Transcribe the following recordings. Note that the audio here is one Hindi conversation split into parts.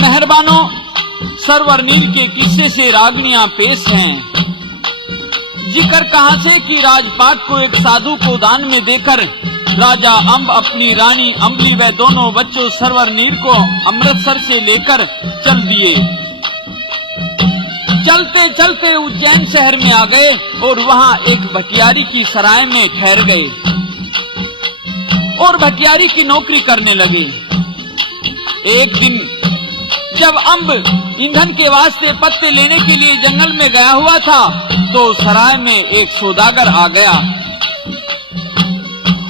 मेहरबानो सरवर नील के किस्से से रागनियां पेश हैं। जिक्र कहां से कि राजपाट को एक साधु को दान में देकर राजा अम्ब अपनी रानी अम्बली व दोनों बच्चों सरवर नील को अमृतसर से लेकर चल दिए। चलते चलते उज्जैन शहर में आ गए और वहां एक भटियारी की सराय में ठहर गए और भटियारी की नौकरी करने लगे। एक दिन जब अम्ब ईंधन के वास्ते पत्ते लेने के लिए जंगल में गया हुआ था तो सराय में एक सौदागर आ गया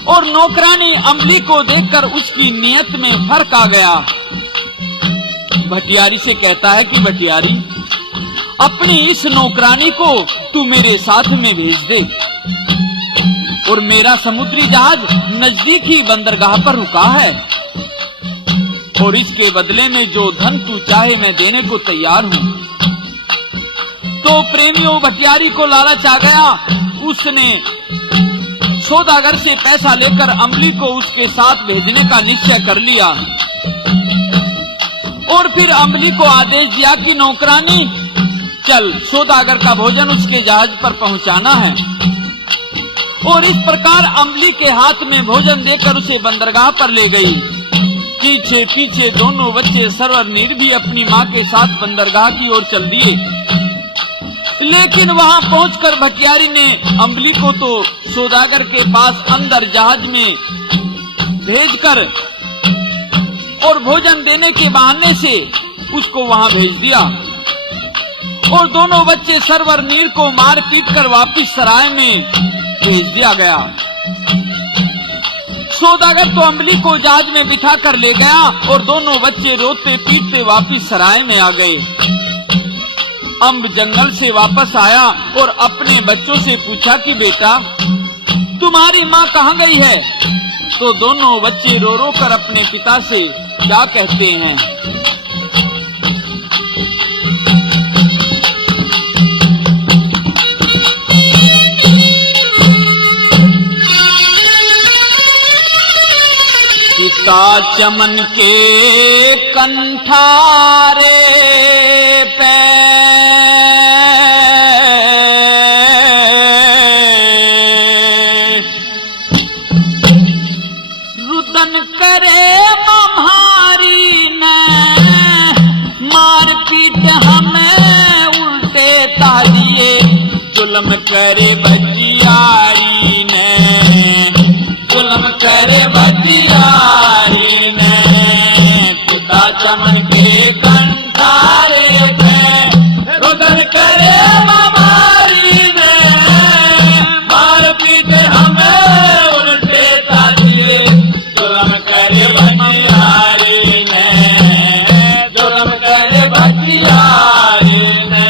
और नौकरानी अम्बली को देखकर उसकी नियत में फर्क आ गया। भटियारी से कहता है कि भटियारी, अपनी इस नौकरानी को तू मेरे साथ में भेज दे और मेरा समुद्री जहाज नजदीक ही बंदरगाह पर रुका है और इसके बदले में जो धन तू चाहे मैं देने को तैयार हूँ। तो प्रेमियों भटियारी को लालच आ गया। उसने सौदागर से पैसा लेकर अम्बली को उसके साथ भेजने का निश्चय कर लिया और फिर अम्बली को आदेश दिया कि नौकरानी चल, सौदागर का भोजन उसके जहाज पर पहुंचाना है। और इस प्रकार अम्बली के हाथ में भोजन देकर उसे बंदरगाह पर ले गई। पीछे पीछे दोनों बच्चे सरवर नील भी अपनी माँ के साथ बंदरगाह की ओर चल दिए। लेकिन वहां पहुंचकर भटियारी ने अम्बली को तो सौदागर के पास अंदर जहाज में भेजकर और भोजन देने के बहाने से उसको वहां भेज दिया और दोनों बच्चे सरवर नील को मार पीट कर वापिस सराय में भेज दिया गया। सौदागर तो अम्बली को जहाज में बिठा कर ले गया और दोनों बच्चे रोते पीटते वापिस सराय में आ गए। अम्ब जंगल से वापस आया और अपने बच्चों से पूछा कि बेटा, तुम्हारी माँ कहाँ गई है? तो दोनों बच्चे रो रो कर अपने पिता से क्या कहते हैं। पिता चमन के कंठारे पे रुदन करे मम्हारी ने मार पीट हमें उल्टे तालिए जुल्म करे बचियारी ने, जुल्म करे बचियारी ने। पिता चमन के कंठारे पे रुदन करे मम्हारी ने मार पीट हमें उल्टे तालिए जुल्म करे बचियारी ने, जुल्म करे बचियारी ने।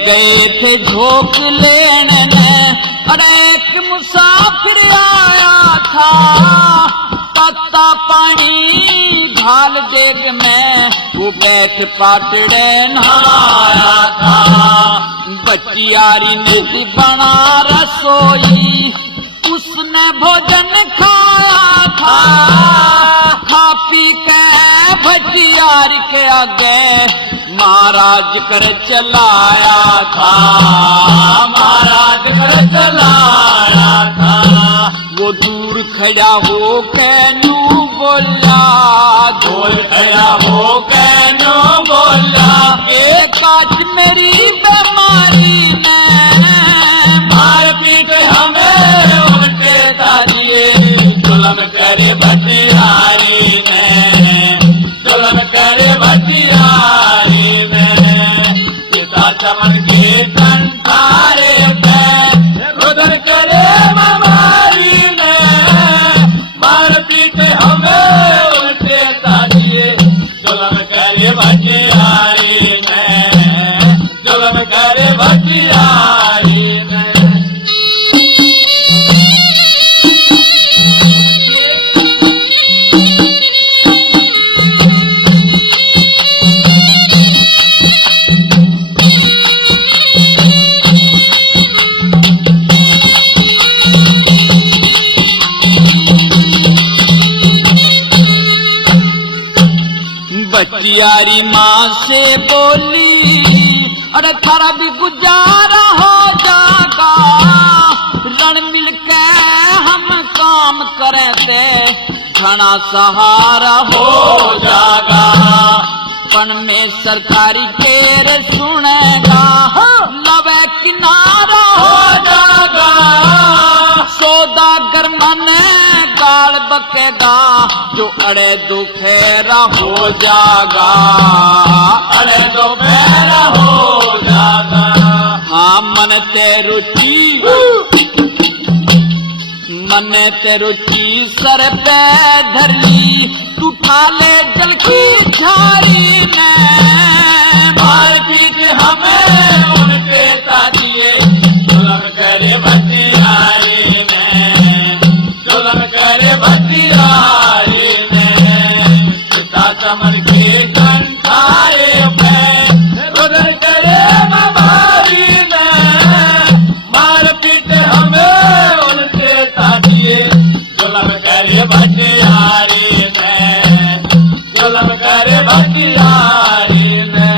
गए थे झोंक लेने और एक मुसाफिर आया था, पत्ता पानी ढाल देग में वो बैठ पाटड़े नहाया था। बचियारी ने बना रसोई उसने भोजन खाया था, खा पी के बचियारी के आगे महाराज कर चलाया था, महाराज कर चलाया था। वो दूर खड़ा हो के नू बोला, दूर खड़ा हो के नू बोला, एक आज मेरी बीमारी ने मार पीट हमें उल्टे तालिए जुल्म करे बटियारी ने, जुल्म करे बटियारी। चमन के कंठारे पे रुदन करे मम्हारी ने बटियारी माँ से बोली, अरे थारा भी गुजारा हो जागा, रण मिलके हम काम करें ते घना सहारा हो जागा। पन में सरकारी केर सुनेगा, लवे किनारा हो जागा। सौदागर मने गाल बकेगा, जो अड़े दुफेरा हो जागा, अड़े दुफेरा हो जागा। हाँ मन ते रुचि, मन ते रुचि सर पे धरली, तू ठाले जल की झारी में। मारपीट हमें उनसे ताजिए, जुल्म करे भटियारी में, जुल्म करे भटियारी में। पिता चमन के कंठाए पे, रुदन करे बबारी में। मारपीट हमें उनसे ताजिए, जुल्म करे भटियारी में, जुल्म करे भटियारी में।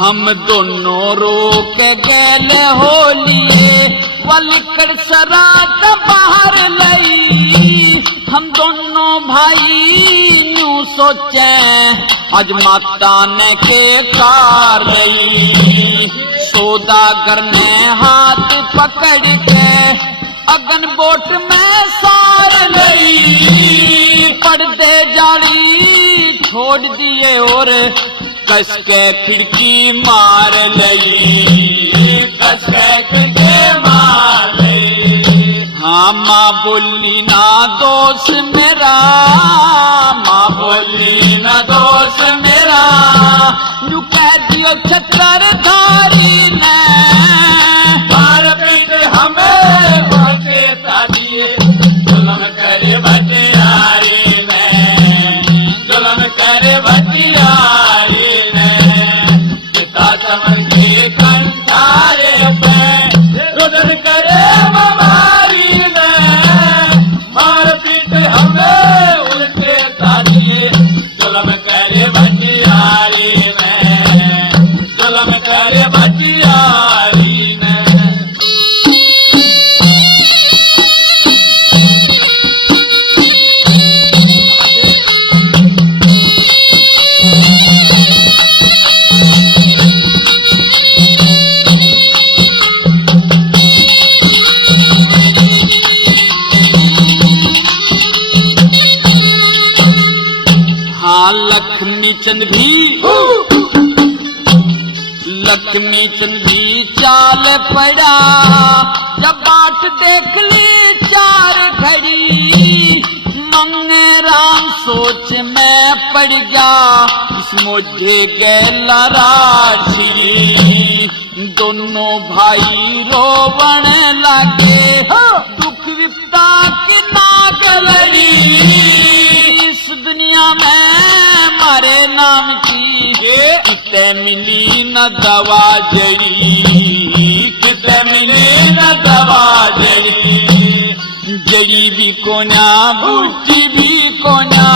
हम दोनों रोक गए होलिए, वलकड़ सरात बाहर लई। हम दोनों भाई न्यू सोचे, आज माता ने के कार लई। सौदागर ने हाथ पकड़ के अगन बोट में सार लई। पर्दे जाली छोड़ दिए और कस के खिड़की मार लई, कस के खिड़की मार लई। हाँ माँ बोली ना दोस्त मेरा, माँ बोली ना दोस्त मेरा, न्यू कह दियो छतर धारी ने। मारपीट हमें उनके साथिए, जुल्म करे भटियारी में, जुल्म करे भटियारी। चमन के कंठारे पे, रुदन करे बबारी में। मारपीट हमें उनके साथिए, जुल्म करे भटियारी में, जुल्म करे भटियारी में। लक्ष्मी चंद भी, लक्ष्मी चंद भी चाल पड़ा, जब बाट देख ली चार घड़ी। मंगे राम सोच में पड़ गया, इस मुझे गैला राशि। दोनों भाई रोवण लगे, दुख विपदा की नाग लड़ी। इस दुनिया में मारे नाम की किते मिली न दवा जड़ी, किते मिली न दवा जड़ी। जड़ी भी कोना बूटी भी कोना,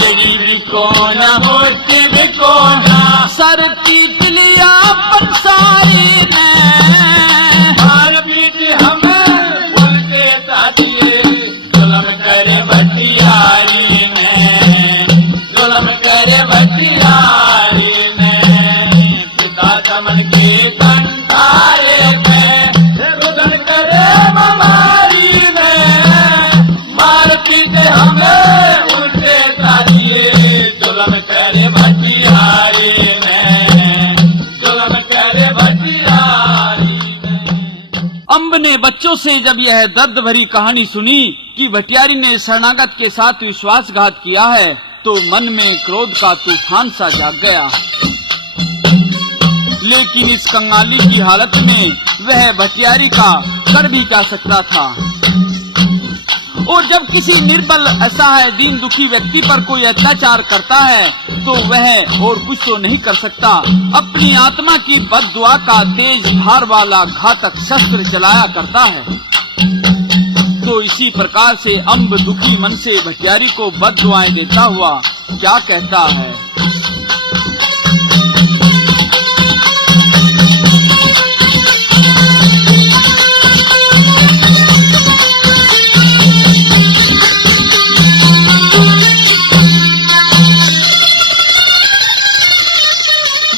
जड़ी भी कोना बूटी भी कोना। सर पीट लिया पंसारी ने, मारपीट हमें उनके साथिए, जुल्म करे भटियारी में, जुल्म करे भटियारी में। पिता चमन के कंठारे पे, रुदन करे बबारी में। मारपीट हमें उनके साथिए, जुल्म करे भटियारी में, जुल्म करे भटियारी में। अम्ब ने बच्चों से जब यह दर्द भरी कहानी सुनी कि भटियारी ने शरणागत के साथ विश्वासघात किया है तो मन में क्रोध का तूफान सा जाग गया। लेकिन इस कंगाली की हालत में वह भटियारी का कर भी क्या सकता था। और जब किसी निर्बल असहाय दीन दुखी व्यक्ति पर कोई अत्याचार करता है तो वह और कुछ तो नहीं कर सकता, अपनी आत्मा की बद्दुआ का तेज धार वाला घातक शस्त्र चलाया करता है। तो इसी प्रकार से अम्ब दुखी मन से भटियारी को बद्दुआएं देता हुआ क्या कहता है।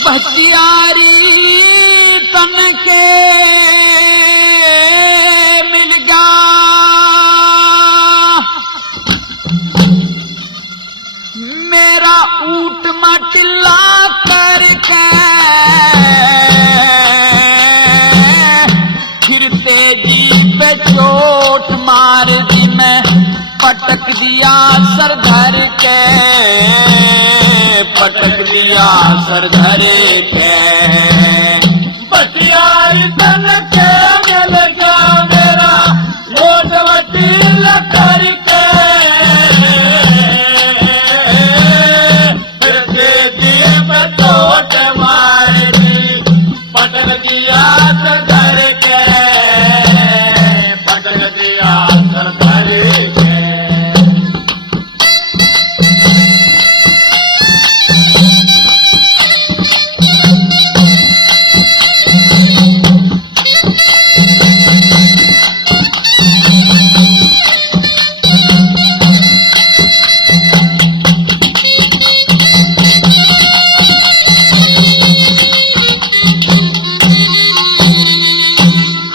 भटियारी तन के मिल जा, मेरा ऊट मटिल्ला करके फिर तेजी पे चोट मार दी, मैं पटक दिया सर धर के, पटक दिया सर धर के। भटियारी तन के मिल गया, मेरा ऊट मटिल्ला करके फिर तेजी पे चोट मार दी, पटक दिया सर धर के, पटक दिया सर धर के।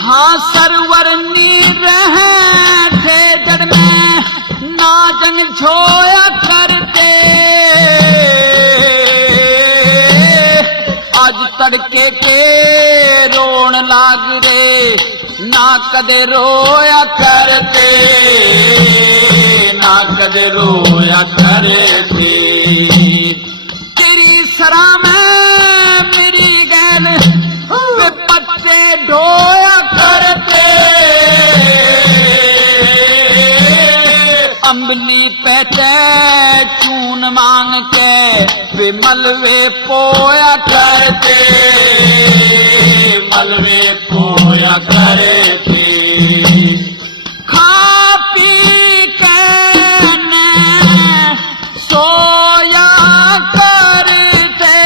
हाँ सरवर नीर हैं थे जड़ में नाजन छोया करते, आज तड़के के रोण लाग रे ना कदे रोया करते, ना कदे रोया करते। तेरी सरा में मेरी गैल वे पत्ते ढोया करते, अम्बली पैटे चून मांग के वे मलवे पोया करते, मलवे पोया करते। खा पी के ने सोया करते,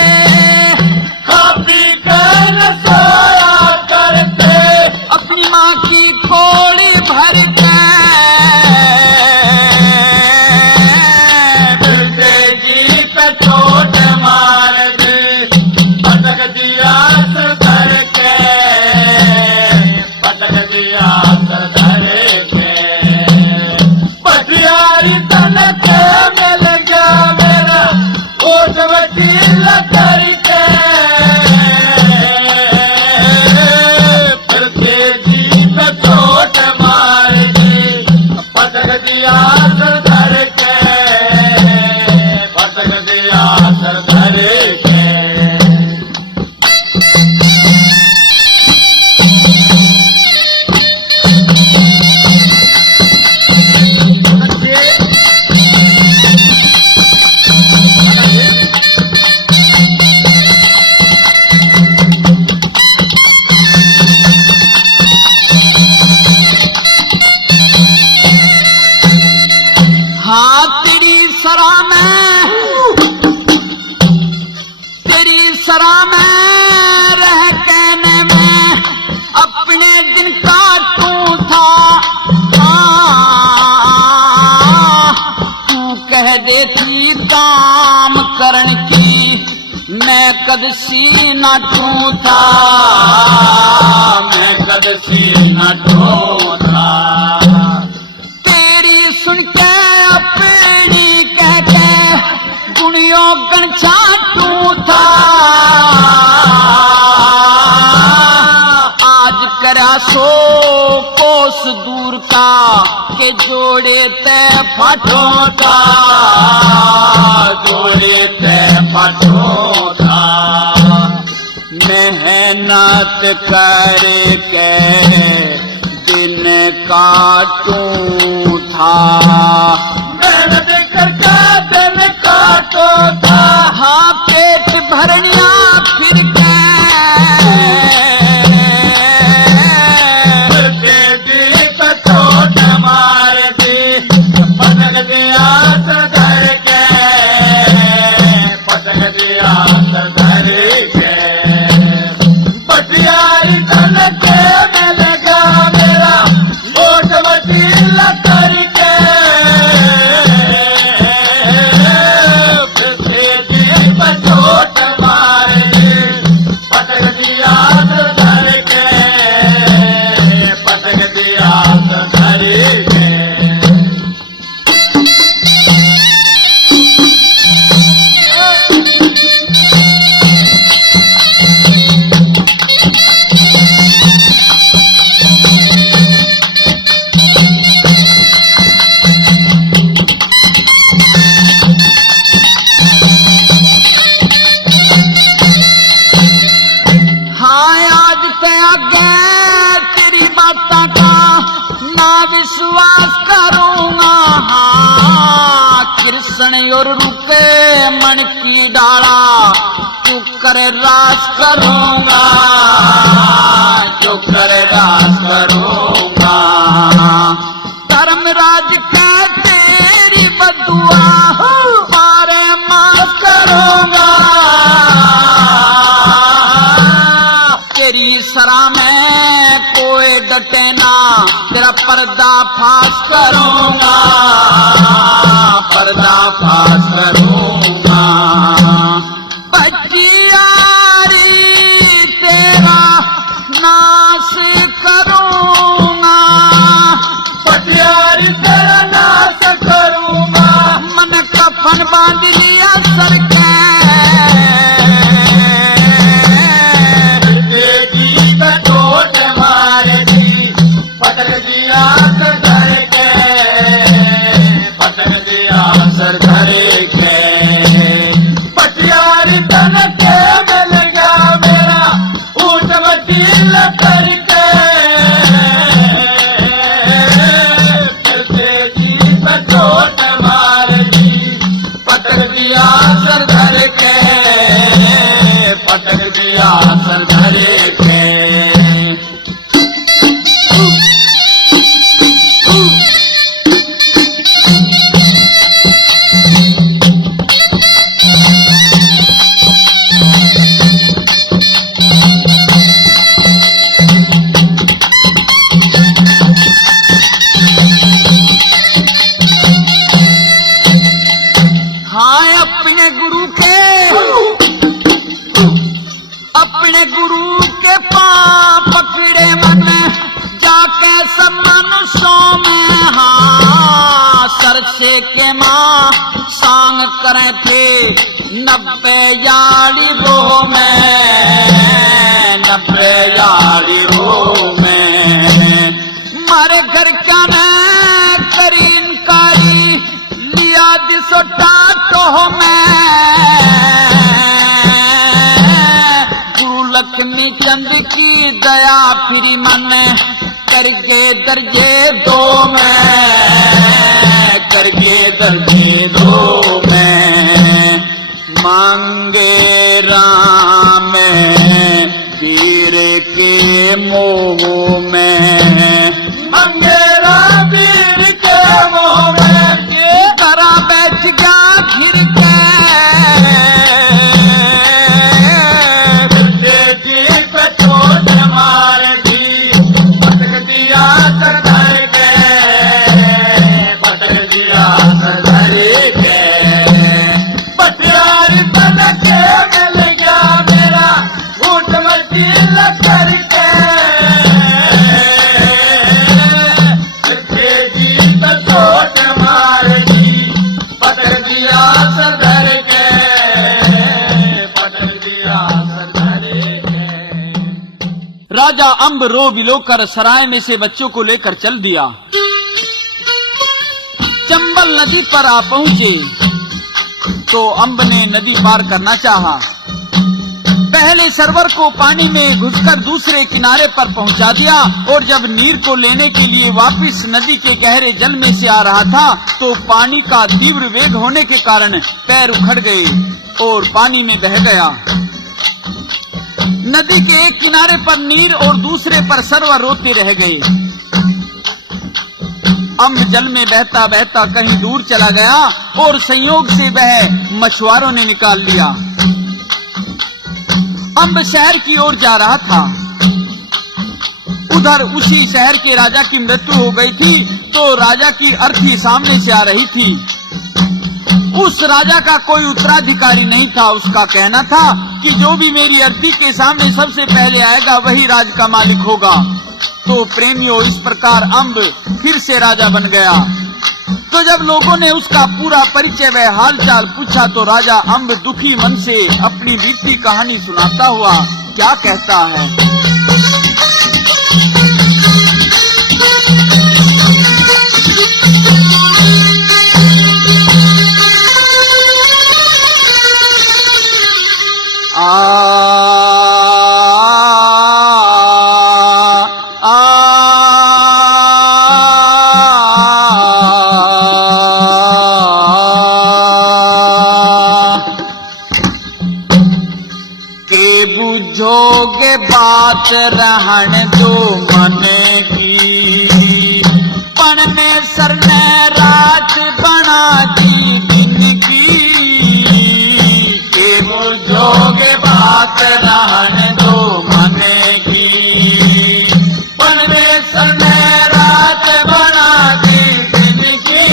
खा पी कर सोया करते, अपनी माँ की कोड़ी भर के फिर तेजी पे चोट मार दी, पटक दिया सर धर के, पटक दिया सर धर के। भटियारी तन के मिल गया, मेरा ऊट मटिल्ला करके फिर तेजी पे चोट मार दी, पटक दिया सर धर के, पटक दिया सर धर के। हाँ तेरी सरा में, तेरी सरा में रह कहने में अपने दिन काटूं था। हाँ तू कह देती काम करन की, मैं कद सीना टू था, मैं कद सीना टू था। तेरी सुन के अपनी कह के गुणियों गण छाटू था, आज करा सो कोस कोस दूर का के जोड़े ते फटोता जोड़े ते फटोता मेहनत करके दिन काटूं था मेहनत करके दिन काटो था हाँ पेट भरनिया फिर के गीत चोट मार दी पटक दिया सधर के पटक दिया सधर के बटियारी तन के मिल गया मेरा ओट वकील करके गीत चोट मार दी पटक दिया सधर के पटक दिया सधर के हाँ आज ते आगे तेरी बातों का ना विश्वास करूंगा हाँ कृष्ण और रुके मन की डाला तू करे रास करूंगा जो कर रास करूंगा धर्मराज का तेरी बदुआ पारे मास करूंगा तेरी सरा में कोई डटे ना तेरा पर्दा फाश करूंगा पर्दा फाश करूंगा बचियारी तेरा नाश करूंगा पटियारी तेरा नाश करूंगा मन कफन बांध लिया सर के गीत चोट मार दी पटक दिया सधर के पटक दिया सधर के पटियारी तन के मिल गया मेरा ऊट वकील करके फिर से गीत चोट मार दी पटक दिया सधर के पटक दिया सधर के हाँ अपने गुरु के पांव पकड़े मन जाके सब मनुष्यों में हाँ सरसे के माँ सांग करे थे 90 यारी वो में 90 यारी वो में मारे घर क्या ने करी इनकारी लिया दिसो टाटो में गुरु लक्ष्मी चंद की दया फिरी मन करके दर्जे 2 में करके दर्जे 2 में मांगे राम वीर के मोह में मांगे राम वीर के मोह में करा बैठ गया घिर के जी पे चोट मार दी पटक दिया सधर के पटक दिया सधर के पटियारी तन के मिल गया मेरा ऊट वकील करके राजा अम्ब रो बिलो कर सराय में से बच्चों को लेकर चल दिया। चंबल नदी पर आ पहुंचे तो अम्ब ने नदी पार करना चाहा। पहले सरवर को पानी में घुसकर दूसरे किनारे पर पहुंचा दिया और जब नीर को लेने के लिए वापस नदी के गहरे जल में से आ रहा था तो पानी का तीव्र वेग होने के कारण पैर उखड़ गए और पानी में बह गया। नदी के एक किनारे पर नीर और दूसरे पर सरवर रोते रह गए। अम्ब जल में बहता बहता कहीं दूर चला गया और संयोग से वह मछुआरों ने निकाल लिया। अम्ब शहर की ओर जा रहा था। उधर उसी शहर के राजा की मृत्यु हो गई थी तो राजा की अर्थी सामने से आ रही थी। उस राजा का कोई उत्तराधिकारी नहीं था। उसका कहना था कि जो भी मेरी अर्थी के सामने सबसे पहले आएगा वही राज का मालिक होगा। तो प्रेमियों, इस प्रकार अम्ब फिर से राजा बन गया। तो जब लोगों ने उसका पूरा परिचय व हालचाल पूछा तो राजा अम्ब दुखी मन से अपनी बीती कहानी सुनाता हुआ क्या कहता है। बुझोगे बात रहन दो मन की, पण में सर ने रात बना दी दिन की। के बुझोगे बात रहन दो मन की, पण में सर ने रात बना दी दिन की।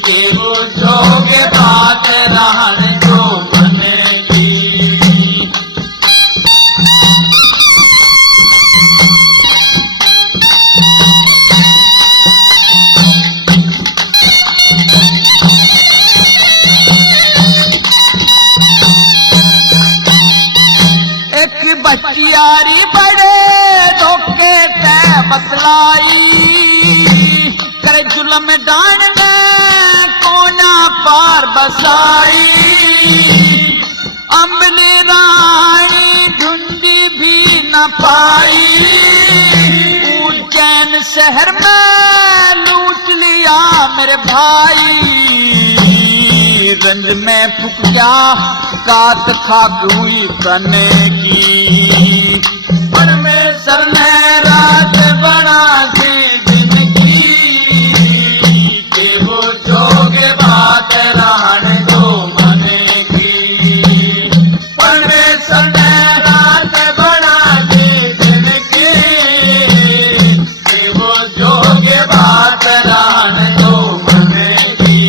के बुझोगे बात रहन दो मन की। बच्चियारी बड़े धोखे ते बतलाई, करे जुल्म डांड ने कोना पार बसाई। अम्बली रानी ढूंढी भी न पाई, उज्जैन शहर में लूट लिया मेरे भाई। रंज में फूक गया काट खाक हुई तने की, परमेश्वर ने रात बना दी दिन की। के वो जोगे बात रहन दो मन की, परमेश्वर ने रात बना दी दिन की। के वो जोगे बात रहन दो मन की।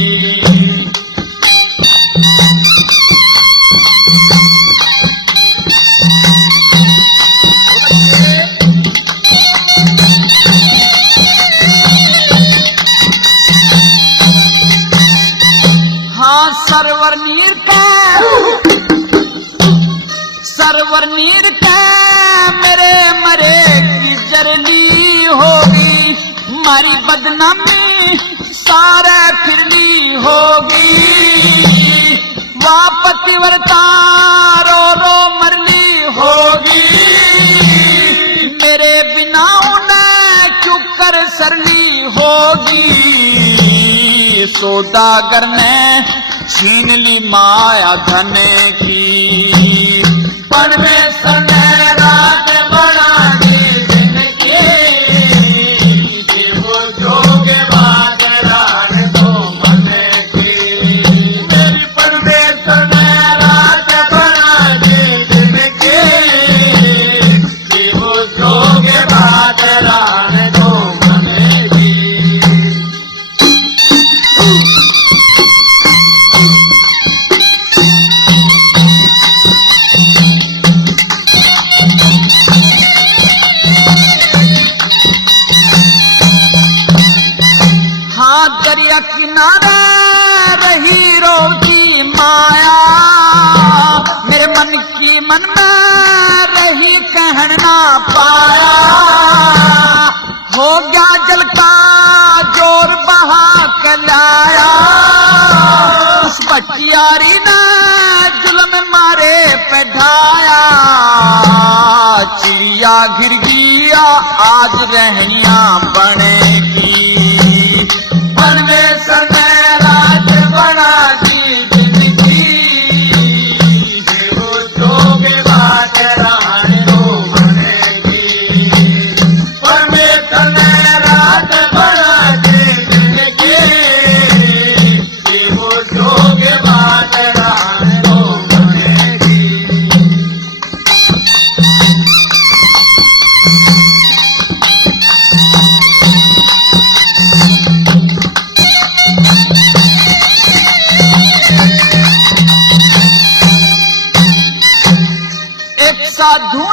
सरवर नीर का मेरे मरे की जरली होगी, मारी बदनामी सारे फिरली होगी। वापतिवरता रो रो मरली होगी, मेरे बिना उन्हें चुप कर सरली होगी। सौदागर ने छीन ली माया धन की, परमेश्वर ने रात बना दी दिन की। वो जोगे बात रहन दो मन की, मेरी परमेश्वर ने रात बना दी दिन की। वो जोगे बात रहन दो मन की। दरिया किनारे रही रोती माया, मेरे मन की मन में रही कहना हो गया जल का जोर बहा के लाया, उस बटियारी ने जुल्म मारे पे ढाया। चिड़िया घिर गया आज रहनिया बनेगी, परमेश्वर ने राज बना दी जिंदगी, देवो जोगे बात रानी हो बनेगी। परमेश्वर ने राज बना दी जिंदगी, देवो जोगे बात रानी हो बनेगी। एक साधु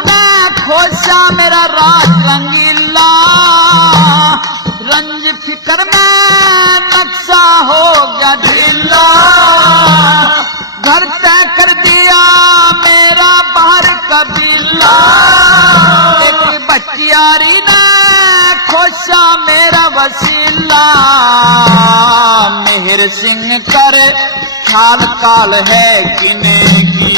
ने खोजा मेरा राज रंगीला, रंज फिकर में नक्शा हो गया ढीला। घर तय कर दिया मेरा बाहर कबीला, एक बटियारी ने खोजा मेरा वसीला। मेहर सिंह कर खाल काल है किने की,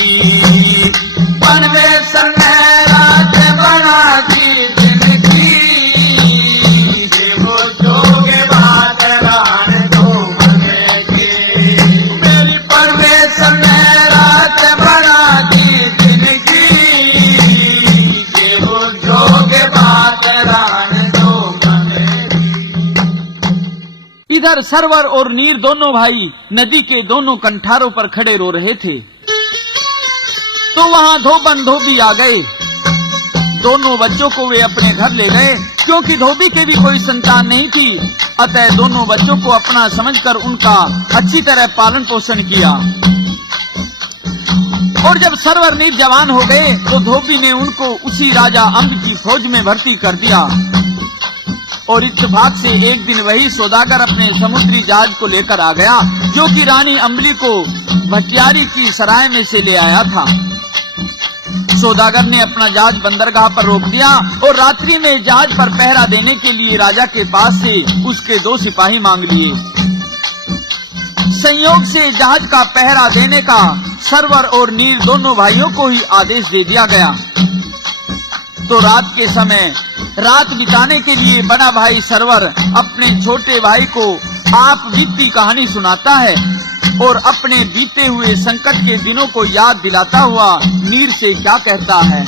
परमेश्वर ने राज बना दी जिंदगी, देवो जोगे बात रानी हो बनेगी। मेरी परमेश्वर ने राज बना दी जिंदगी, देवो जोगे बात रानी हो बनेगी। इधर सरवर और नीर दोनों भाई नदी के दोनों कंठारों पर खड़े रो रहे थे, तो वहां धोबन धोबी आ गए। दोनों बच्चों को वे अपने घर ले गए, क्योंकि धोबी के भी कोई संतान नहीं थी। अतः दोनों बच्चों को अपना समझकर उनका अच्छी तरह पालन पोषण किया। और जब सरवर नीर जवान हो गए तो धोबी ने उनको उसी राजा अम्ब की फौज में भर्ती कर दिया। और इत्तेफाक से एक दिन वही सौदागर अपने समुद्री जहाज को लेकर आ गया, जो कि रानी अम्बली को भटियारी की सराय में से ले आया था। सौदागर ने अपना जहाज बंदरगाह पर रोक दिया और रात्रि में जहाज पर पहरा देने के लिए राजा के पास से उसके 2 सिपाही मांग लिए। संयोग से जहाज का पहरा देने का सरवर और नीर दोनों भाइयों को ही आदेश दे दिया गया। तो रात के समय रात बिताने के लिए बड़ा भाई सरवर अपने छोटे भाई को आप बीती कहानी सुनाता है और अपने बीते हुए संकट के दिनों को याद दिलाता हुआ नीर से क्या कहता है।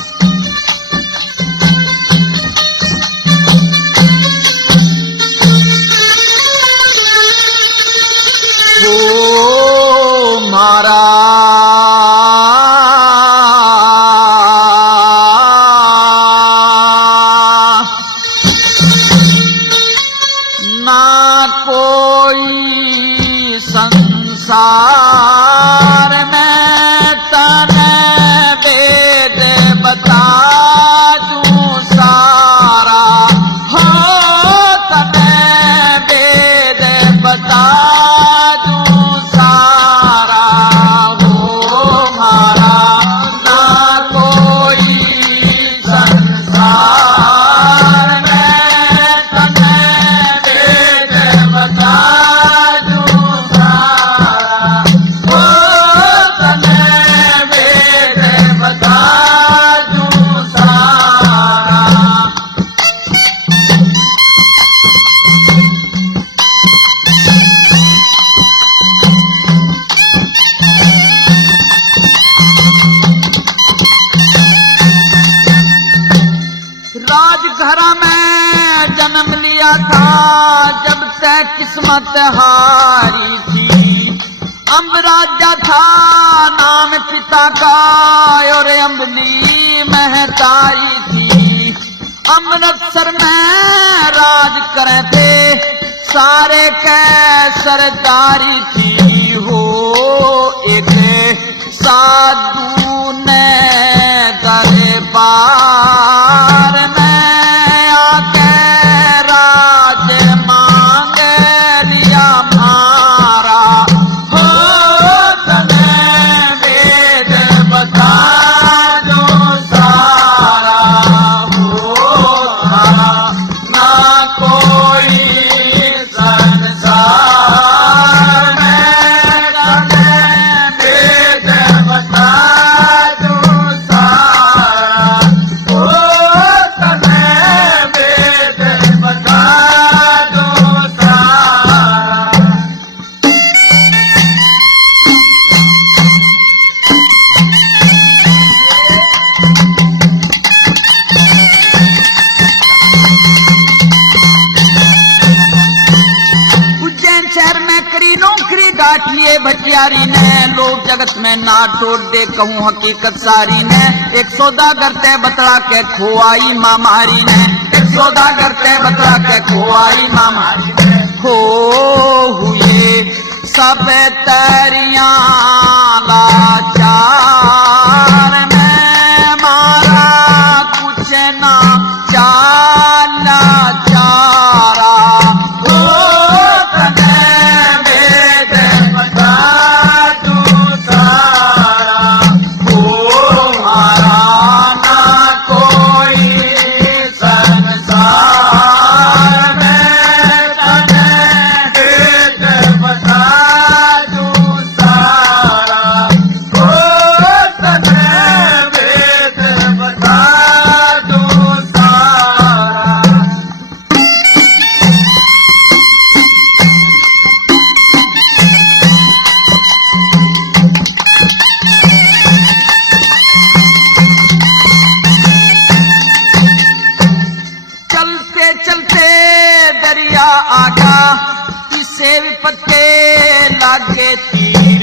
ओ मारा ना कोई संसार में तने वेद बता दूं सारा, हो तने वेद बता दूं सारा। हो मारा ना कोई संसार में तने वेद बता दूं सारा, हो तने वेद बता दूं सारा। राजघरा में जन्म लिया था जब तय किस्मत हारी थी। अम्ब राजा था नाम पिता का और अम्बली महतारी थी। अमृतसर में राज करे थे सारे कै सरदारी थी। हो एक साधु ने गले बार में आके राज मांग लिया मारा। हो तने वेद बता दो सारा, बटियारी ने, लोग जगत में ना तोड़ दे कहूँ हकीकत सारी ने। एक सौदागर ते बतला के खोआई मामारी ने, एक सौदागर ते बतला के खोआई मामारी ने। हो हुए सब तरिया लाचार में, मारा कुछ ना चाला चारा। लागे तीर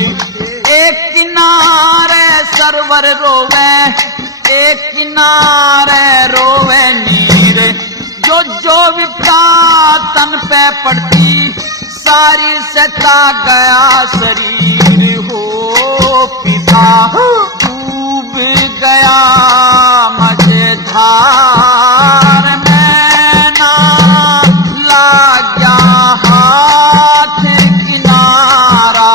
एक किनारे सरवर रोवे, एक किनारे रोवे नीर। जो विपदा तन पे पड़ती सारी सता गया शरीर। हो पिता डूब गया मझधार में, ना लागा हाथ किनारा।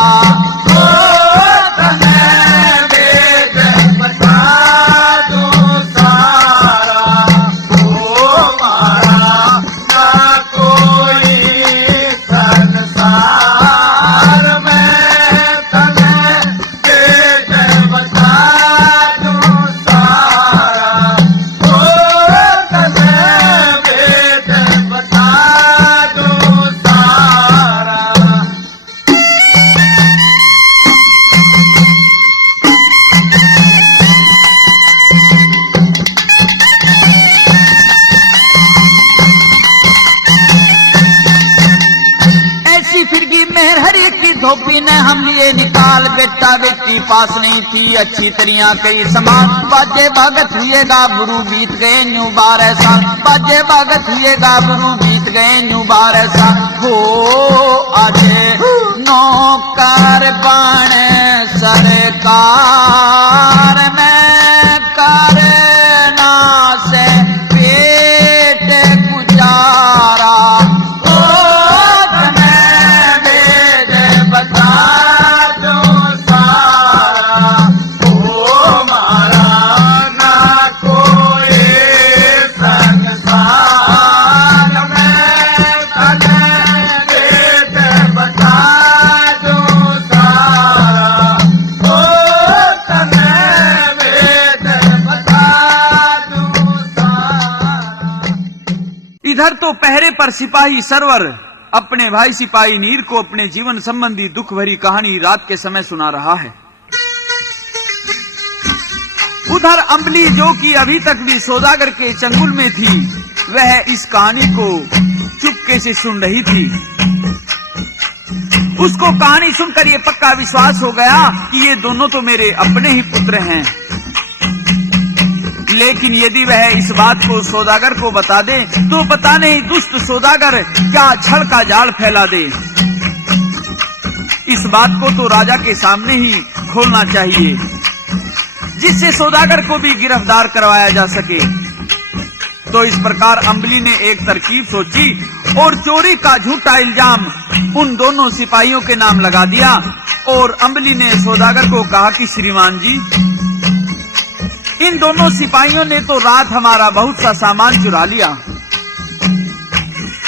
धोबी ने हम लिए निकाल, बेटा बेटी पास नहीं थी अच्छी तरिया कई समान। बाजे भगत हुए गाभरू बीत गए न्यू 12 साल, बाजे भगत हुए गाभरू बीत गए न्यू 12 साल। हो आजे नौकर बने सरकार में, करना से पेट गुजारा। इधर तो पहरे पर सिपाही सरवर अपने भाई सिपाही नीर को अपने जीवन संबंधी दुख भरी कहानी रात के समय सुना रहा है। उधर अम्बली जो कि अभी तक भी सौदागर के चंगुल में थी, वह इस कहानी को चुपके से सुन रही थी। उसको कहानी सुनकर ये पक्का विश्वास हो गया कि ये दोनों तो मेरे अपने ही पुत्र हैं। लेकिन यदि वह इस बात को सौदागर को बता दे तो पता नहीं दुष्ट सौदागर क्या छल का जाल फैला दे। इस बात को तो राजा के सामने ही खोलना चाहिए, जिससे सौदागर को भी गिरफ्तार करवाया जा सके। तो इस प्रकार अम्बली ने एक तरकीब सोची और चोरी का झूठा इल्जाम उन दोनों सिपाहियों के नाम लगा दिया। और अम्बली ने सौदागर को कहा कि श्रीमान जी, इन दोनों सिपाहियों ने तो रात हमारा बहुत सा सामान चुरा लिया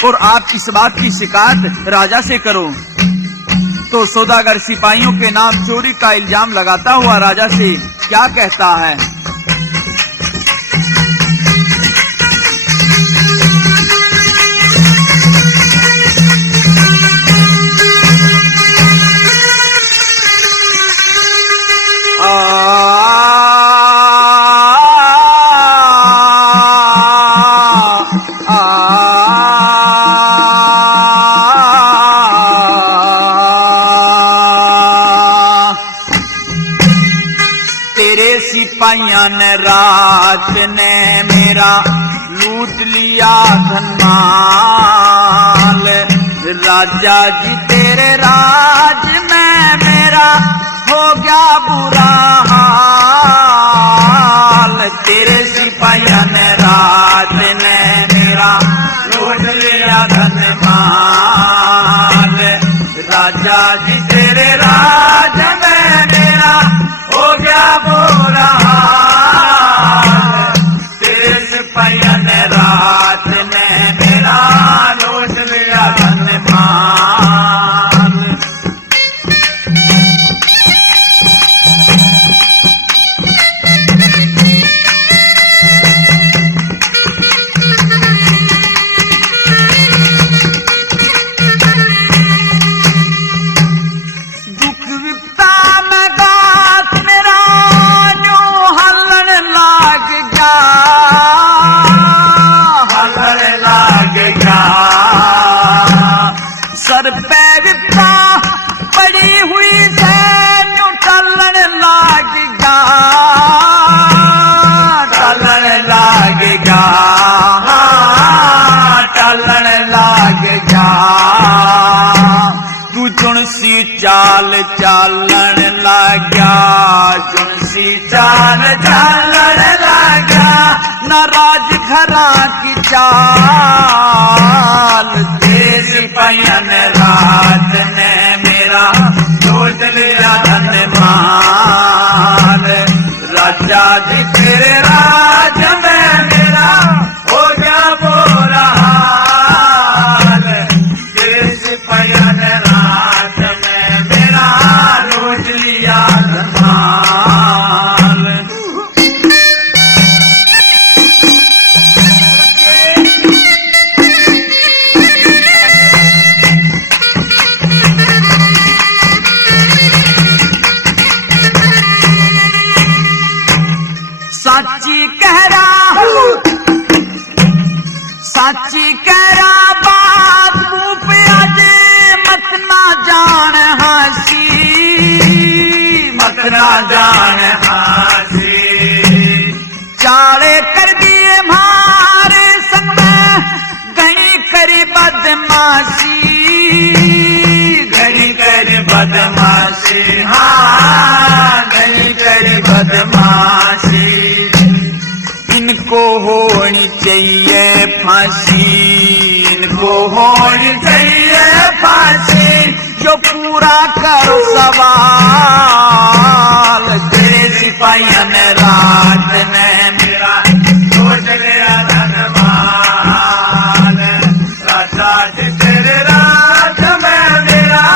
और आप इस बात की शिकायत राजा से करो। तो सौदागर सिपाहियों के नाम चोरी का इल्जाम लगाता हुआ राजा से क्या कहता है। ने मेरा लूट लिया धनमाल। राजा जी तेरे राज में मेरा हो गया बुरा हाल। तेरे सिपाहियों ने रात ने मेरा लूट लिया धनमाल। राजा जी तेरे राज में मेरा हो गया बुरा हाल। तेरे सिपाहियों ने रात ने मेरा लूट लिया धनमाल। दुख विपदा में गात मेरा जो हलन लाग गया, हलन लाग गया। सर पे विपदा पड़ी हुई से जो टलन लाग गया, टलन लाग गया, टलन लाग गया। तू जुनसी चाल चालन लाग्या, जुनसी चाल चालन लाग्या। नाराज घरा की चाल। देश पयन रात ने मेरा लूट लिया धनमाल। राजा जी तेरे राज में मेरा हो गया बुरा हाल। देश पयन रात में मेरा लूट लिया धनमाल। साची कह रहा, साची कह रहा बात मुंह पे आजे मत ना जान हंसी, मत ना जान हंसी। चाले कर दिए मारे संग में घड़ी करी बदमाशी, घड़ी करी बदमाशी, हाँ घड़ी करी बदमाशी। इनको होनी चाहिए फांसी, इनको होनी चाहिए फांसी। जो पूरा करो सवाल। तेरे सिपाहियों ने रात ने मेरा लूट लिया धनमाल। राजा जी तेरे रात में मेरा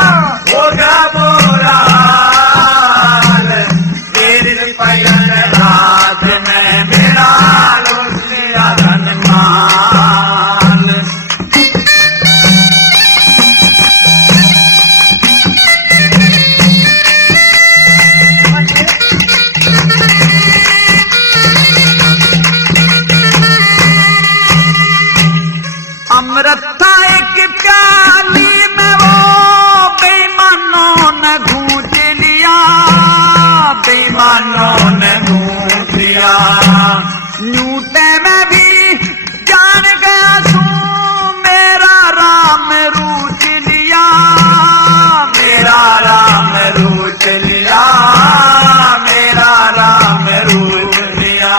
होगा बुरा हाल। तेरे सिपाहियों ने रात में मेरा लूट लिया धनमाल। अमृत था एक प्याली में वो बेईमानों ने घूट लिया, बेईमानों ने घूट लिया। न्यूटे में भी जान गया तू मेरा राम रूठ लिया, मेरा राम रूठ लिया, मेरा राम रूठ लिया।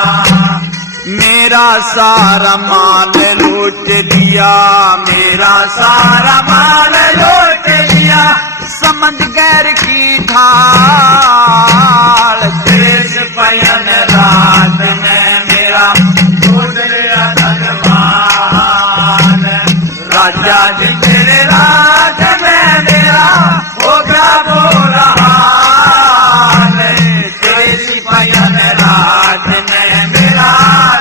मेरा सारा माल लूट दिया, मेरा सारा माल लूट लिया। समझ गैर की ढाल। देश पयन रात में मेरा लूट लिया धनमाल। राजा जी तेरे राज में मेरा हो गया बुरा हाल। देश पयन रात में मेरा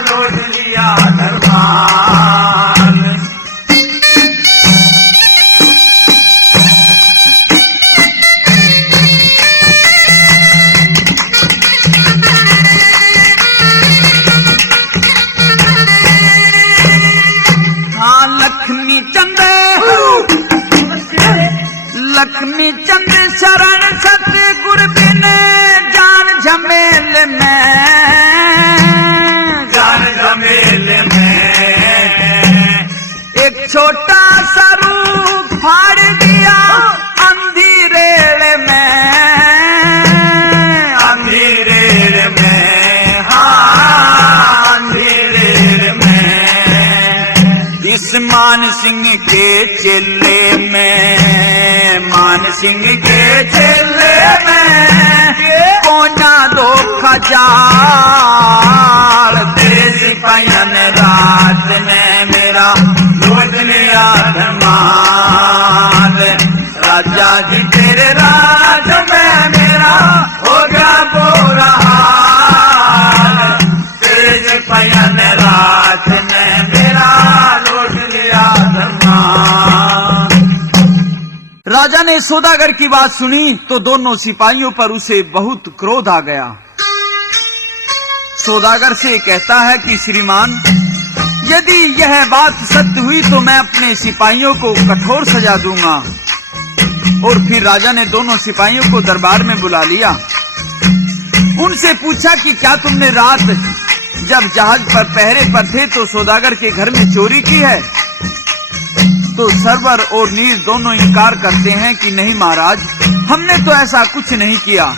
लूट लिया धनमाल। हाँ लक्ष्मी चंद छोटा सा रूप फाड़ दिया अंधेरे में, अंधेरे में, हाँ अंधेरे में। इस मान सिंह के चेले में, मान सिंह के चेले में कोना दो खजाल तेज पयन रात में मेरा लौट लिया धमाल। राजा जी तेरे राज में मेरा होगा बुरा हाल, तेज पयन रात में मेरा लौट लिया धमाल। राजा ने सौदागर की बात सुनी तो दोनों सिपाहियों पर उसे बहुत क्रोध आ गया। सौदागर से कहता है कि श्रीमान, यदि यह बात सत्य हुई तो मैं अपने सिपाहियों को कठोर सजा दूंगा। और फिर राजा ने दोनों सिपाहियों को दरबार में बुला लिया। उनसे पूछा कि क्या तुमने रात जब जहाज पर पहरे पर थे तो सौदागर के घर में चोरी की है? तो सरवर और नीर दोनों इनकार करते हैं कि नहीं महाराज, हमने तो ऐसा कुछ नहीं किया।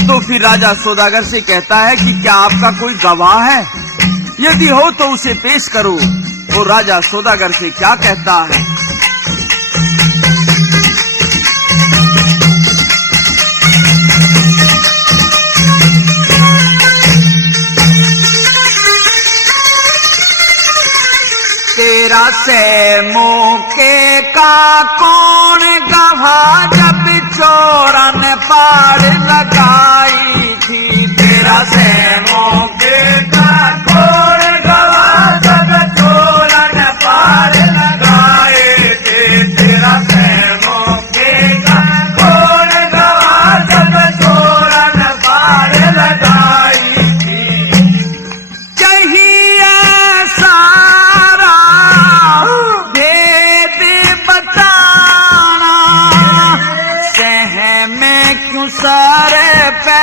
तो फिर राजा सौदागर से कहता है कि क्या आपका कोई गवाह है? यदि हो तो उसे पेश करो। और राजा सौदागर से क्या कहता है? तेरा से मौके का कौन गवाह जब चोरन पार लगाई थी? तेरा से मौके का कौन गवाह जब चोरन पार लगाए थे? तेरा से मौके का कौन गवाह जब चोरन पार लगाई थी? चाहिए सारा भेद बताना, सह में क्यों सारे पे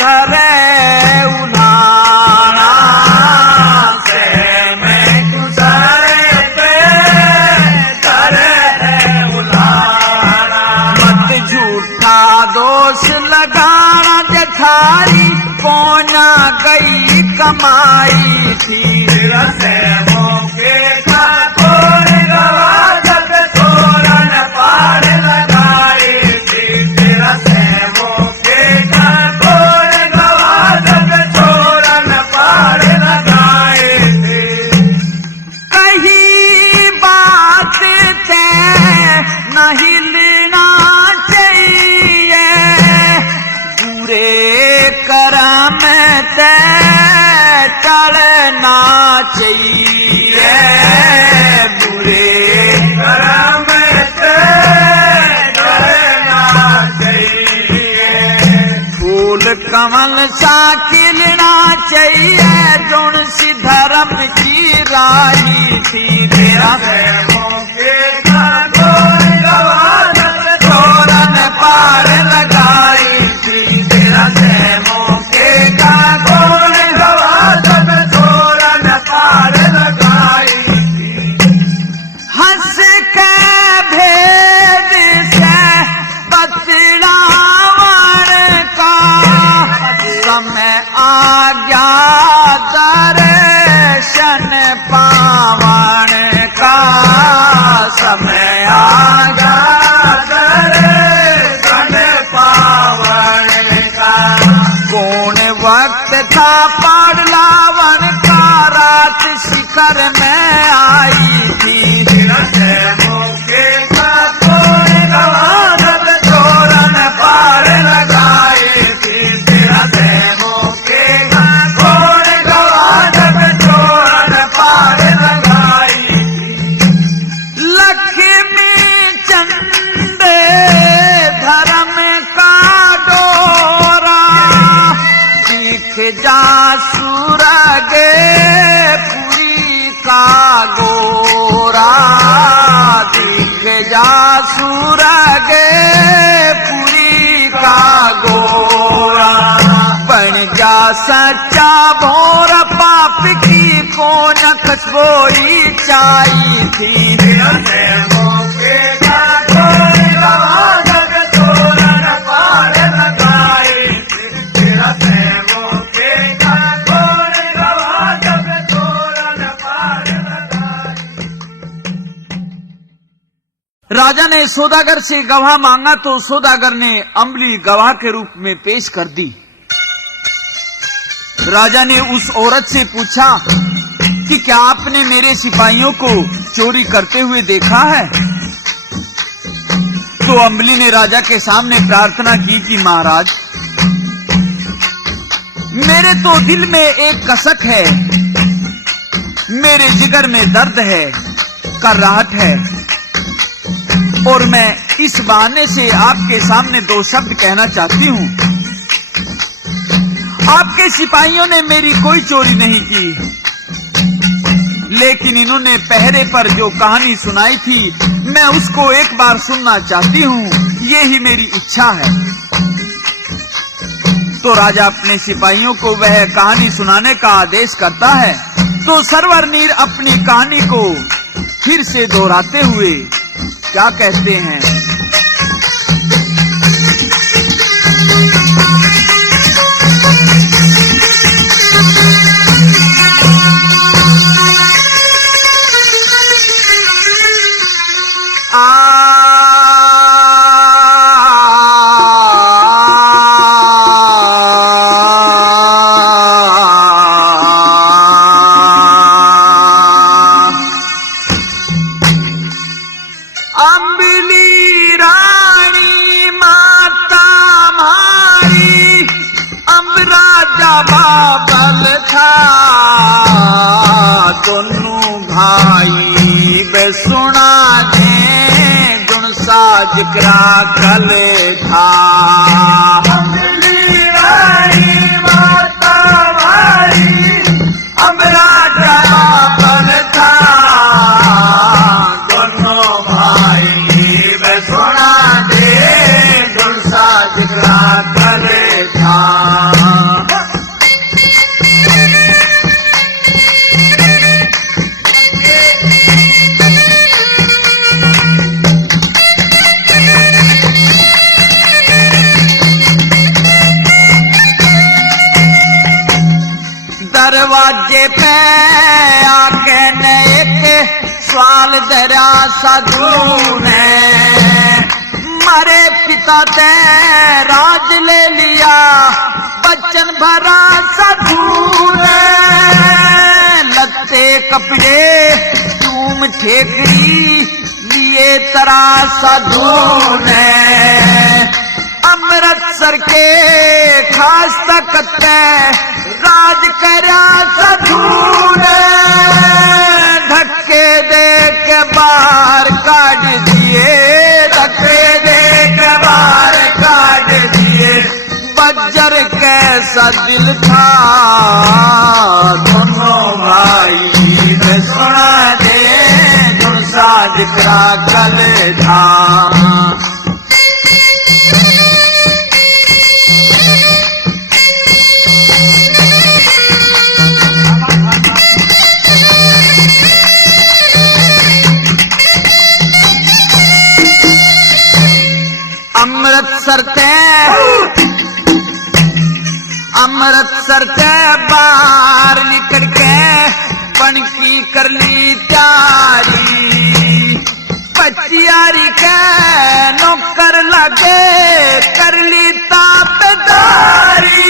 धरे उठाना, सह में क्यों सारे पे धरे उठाना। मत झूठा दोष लगाना जेठारी पौना गई कमाई थी। तेरा से मौके का कोई गवाह जब चोरन पार लगाई थी। तेरा से मौके का कोई गवाह जब चोरन पार लगाई थी। कही बात तय नहीं लेना चाहिए, बुरे करम तय टलना चाहिए, बुरे कर्म तय टलना चाहिए। फूल कमल सा खिलना चाहिए जोन सी धर्म की राही थी। तेरा मौके का कोई गवाह जब चोरन पार लगाई थी। तेरा मौके का कोई गवाह जब चोरन पार लगाई थी। हंस के भेद से बतलावन का समय आ गया, दर्शन पावन का समय आ गया, दर्शन पावन का। कौन वक्त था पाडलावन का, रात शिखर में आई थी। मौके का कोई गवाह जब चोरन पार लगाई थी। तेरा मौके का कोई गवाह जब चोरन पार लगाई थी। लक्ष्मी चंद धर्म का डोरा दिख जा सुरगे पुरी का गोरा, दिख जा सुरगे पुरी का गोरा। बन जा सच्चा भोर पाप की को न खसबोई चाई थी। तेरा से मौके का कोई गवाह जग तोरण पार लगाए। तेरा से मौके का कोई गवाह जग तोरण पार लगाए। राजा ने सौदागर से गवाह मांगा तो सौदागर ने अम्बली गवाह के रूप में पेश कर दी। राजा ने उस औरत से पूछा कि क्या आपने मेरे सिपाहियों को चोरी करते हुए देखा है? तो अम्बली ने राजा के सामने प्रार्थना की कि महाराज, मेरे तो दिल में एक कसक है, मेरे जिगर में दर्द है, कराहट है, और मैं इस बहाने से आपके सामने दो शब्द कहना चाहती हूं। आपके सिपाहियों ने मेरी कोई चोरी नहीं की, लेकिन इन्होंने पहरे पर जो कहानी सुनाई थी मैं उसको एक बार सुनना चाहती हूं, ये ही मेरी इच्छा है। तो राजा अपने सिपाहियों को वह कहानी सुनाने का आदेश करता है। तो सरवर नीर अपनी कहानी को फिर से दोहराते हुए क्या कहते हैं? अम्बली रानी माता मारी, अम्बराजा बाबल था, दोनों भाई बे सुना दे गुण साज करा कल था। अम्बली रानी माता मारी, अम्बराजा बाबल था, सोना दे गुण साज करा कल था। दरवाजे पे आके ने एक सवाल दरा साधु ने, मारे पिता ते राज ले लिया, बच्चन भरा साधु ने, लत्ते कपड़े चूम ठेकरी लिए तरा साधु ने, अमृतसर के खास तख्त राज करा साधु ने, धक्के दे के बाहर काट दिए, धक्के दे के बाहर काट दिए, बज्जर कैसा दिल था, दोनों भाई ने सुना दे गुण साज करा कल था। अमृतसर ते बाहर निकल के बनकी कर ली तैयारी, पचियारी के नौकर लगे कर ली ताबेदारी,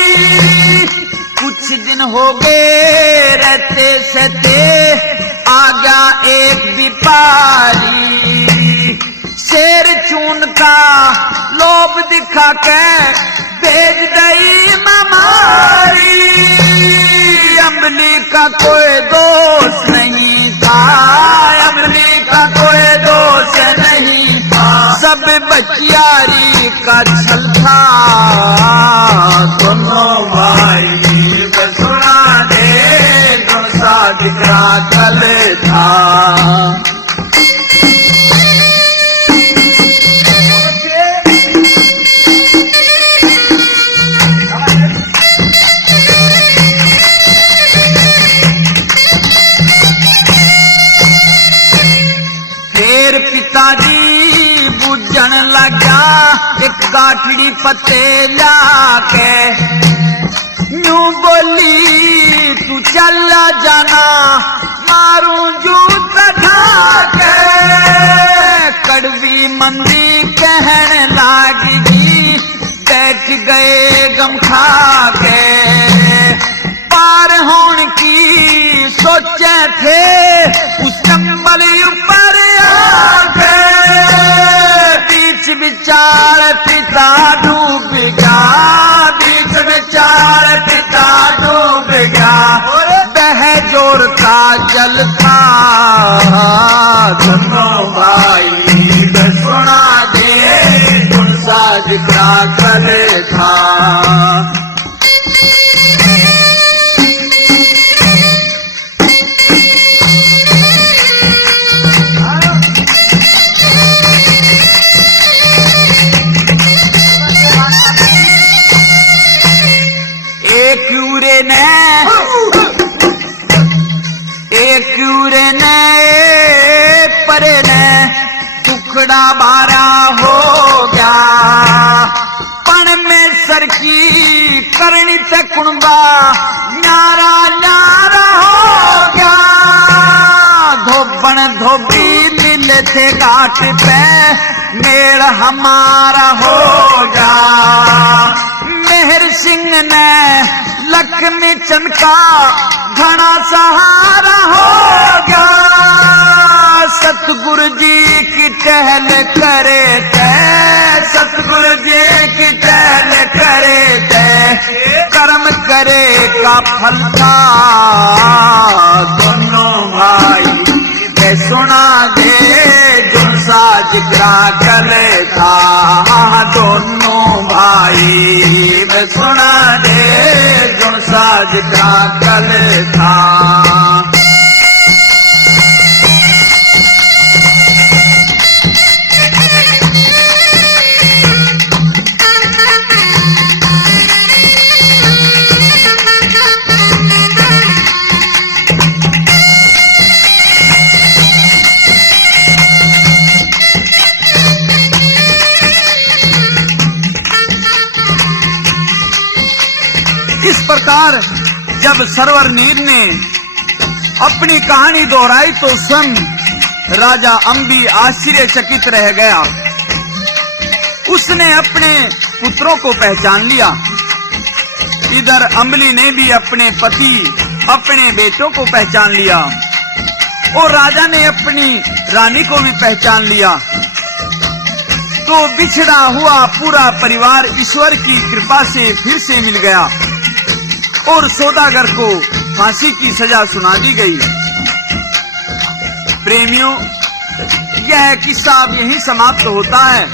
कुछ दिन हो गए रहते सहते आ गया एक व्यापारी, शेर चून का लोभ दिखा के भेज दई ममारी, अम्बली का कोई दोष नहीं था, अम्बली का कोई दोष नहीं था, सब बचियारी का छल था, दोनों भाई सुना दे गुण साज करा कल था। एक गाठड़ी पत्ते लाके यूं बोली तू चला जाना मारूं जूत ढाके कड़वी मंदी कहने लागी बैठ गए गम खा के पार होने की सोचे थे उस कंबल ऊपर आके बीच विचार पिता डूब गया बीच विचार पिता डूब गया बह जोर का जल था दोनों भाई सुना दे साज का करे था परे ने टुकड़ा बारा हो गया पण में सर की करनी ते कुणबा न्यारा न्यारा हो गया धोबन धोबी मिले थे घाट पे मेल हमारा हो गया मेहर सिंह ने लक्ष्मी चंद का घना सहारा हो गया सतगुरु जी की टहल करे थे सतगुरु जी की टहल करे थे कर्म करे का फल था दोनों भाई वे सुना दे जो साज ग्रा करे था दोनों भाई वे सुना दे जो साज ग्रा करे था इस प्रकार जब सरवर नीर ने अपनी कहानी दोहराई तो स्वयं राजा अंबी आश्चर्यचकित रह गया। उसने अपने पुत्रों को पहचान लिया। इधर अम्बली ने भी अपने पति अपने बेटों को पहचान लिया और राजा ने अपनी रानी को भी पहचान लिया। तो बिछड़ा हुआ पूरा परिवार ईश्वर की कृपा से फिर से मिल गया और सौदागर को फांसी की सजा सुना दी गई। प्रेमियों, यह किस्सा अब यहीं समाप्त होता है।